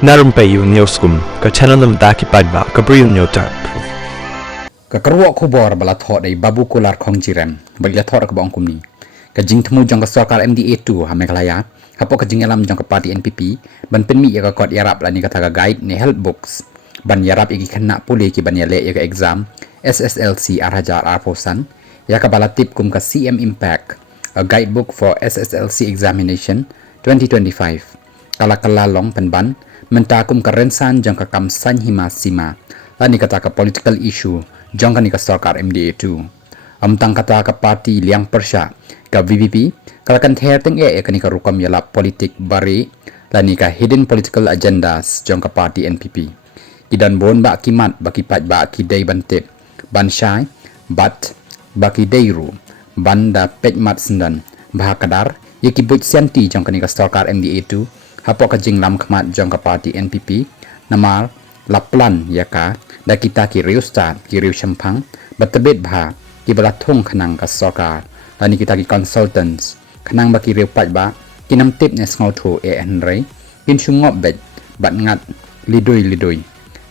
Narum payu nioskum ka chananam daki padba ka briu nyotar. Ka kerwak kubor bala thok dai babu kular khong jiram bagi thok ka bang kumni ka jing thmu jong ka sarkar MDA2 ha Meghalaya hapo ka jing alam jong ka party NPP ban penmi ya ka kod yarap la ni ka ta guide ni help books ban yarap igi khanna puli ki ban ya le ya ka exam SSLC arhajar arposan ya ka bala tip kum ka CM Impact a guidebook for SSLC examination 2025 kala long penban mentakum ka rensan jong ka kam san hima sima la ni kata ka political issue jong ka ni ka sarkar MDA2 amtang kata ka party liang persya ka VVP kala kan ther teng ka ni ka rukam yala politik bari la ni ka hidden political agendas jong ka party NPP kidan bon ba kimat baki pat ba ki dei bantip ban shai bat baki deiru banda pejmat sendan bah kadar yaki buj sianti jong ka ni ka sarkar MDA2 hapo ka jinglam khmat jong ka party NPP namal laplan yaka da kita ki riu start ki riu champang batabet bha ki bala thong khanang ka sarkar lani kita ki consultants khanang ba ki riu pat ba ki nam tip ne sngo tho e henry kin chungop bet bat ngat lidoi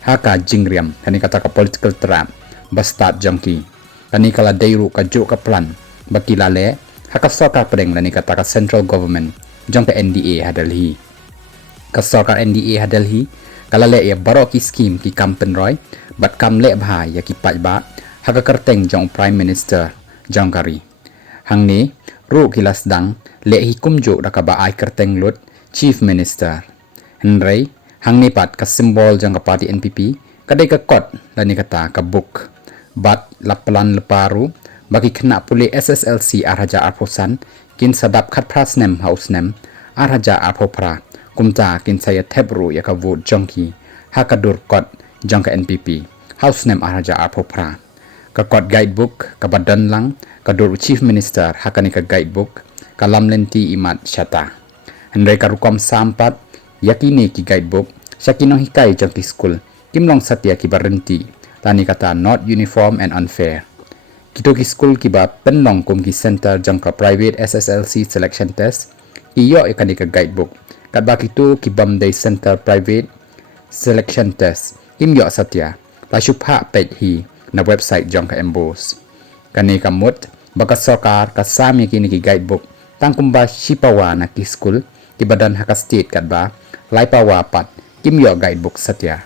ha ka jingriam lani kata ka political trap ba start jongki lani kala deiru ka jo ka plan ba ki lale ha ka sarkar pedeng lani kata ka central government jong ka NDA hadalhi ka sarkar NDA hadalhi kala le ya baro ki scheme ki kampen roy bat kam le bha ya ki pat ba ha ka kerteng jong prime minister jong kari hang ni ru kilas dang le hi kumjo da ka ba ai kerteng lut chief minister henry hang ni pat ka symbol jong ka party NPP kadai ka kot lani kata ka book bat lapalan leparu bagi kena puli SSLC arhaja arposan kin sadap khat prasnem house nem arhaja arpopra kumta kin saya tebru ya ka vote jongki hakadur kot jong ka NPP house name arhaja arpopra ka kot guidebook ka badan lang ka dur chief minister hakani ka guidebook ka lamlenti imat syata hendai ka rukom sampat yakini ki guidebook syakino hikai jong ki school kimlong satya ki barenti tani kata not uniform and unfair kito ki school ki ba penlong kum ki center jong ka private SSLC selection test iyo ikani ka guidebook kat baki tu ki Bamday Center Private Selection Test kim yo satya la shupha page hi na website jong ka embos kani kamut baka sarkar ka sami kini ki guidebook tang kumba shipawa na ki school ki badan haka state kat ba laipawa pat kim yo guidebook satya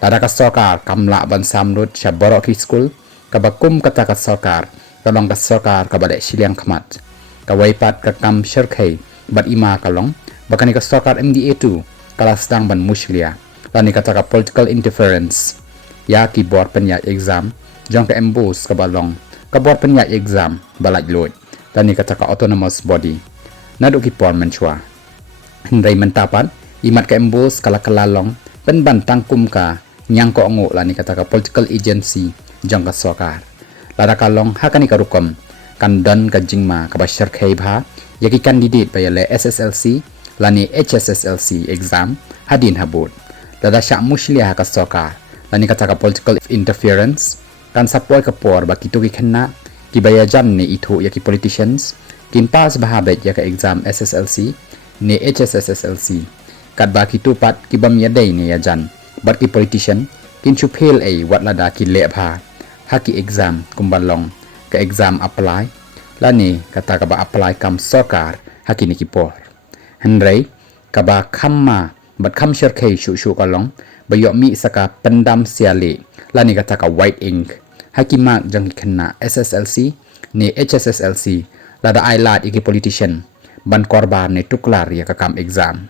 tada ka sarkar kamla ban samrut sha boro ki school ka bakum kata ka sarkar kalong ka sarkar ka bade siliang khmat ka waipat ka kam sherkhai bat ima kalong bakani ka sarkar MDA2 kala sedang ban muslia lani kata ka political interference ya ki board penyak exam jong ka embos ka balong ka board penyak exam balaj loy lani kata ka autonomous body nadu ki por menchwa hendai mentapat imat ka embos kala kalalong pen ban tangkum ka nyang ko ngo lani kata ka political agency jong ka sarkar lada kalong hakani ka rukom kandan ka jingma ka bashar khaibha yaki candidate bayale SSLC lani HSSLC exam hadin habut lada syak muslia ka sarkar lani kata ka political interference kan sapoi ka por ba kitu ki khanna ki bayajan ni ithu ya ki politicians kin pas bahabet ya ka exam SSLC ni HSSLC kat ba kitu pat ki bam ya dei ni ya jan bat ki politician kin chupel ai wat lada ki le bha ha ki exam kumbalong ka exam apply lani kata ka ba apply kam sarkar hakini ki por hendrai kaba khamma bat kham sherkhei shu kalong bayok mi saka pendam siale lani kata ka white ink hakimak jang khanna SSLC ni HSSLC lada ailat iki politician ban korban ni tuklar ya ka kam exam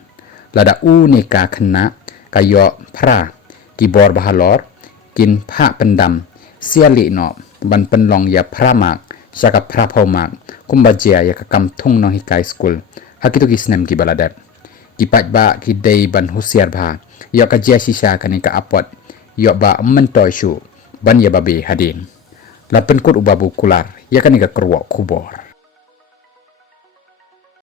lada u ni ka khanna kayo phra ki bor bahalor kin pha pendam siale no ban penlong ya phramak saka phra phomak kumbajia ya ka kam thung no hikai school hakitu ki snem ki baladat ki patba ki dei ban husiar bha yo ka jia shisha kani ka apot yo ba mentoy shu ban ya babe hadin la penkut ubabu kular ya kani ka kerwa kubor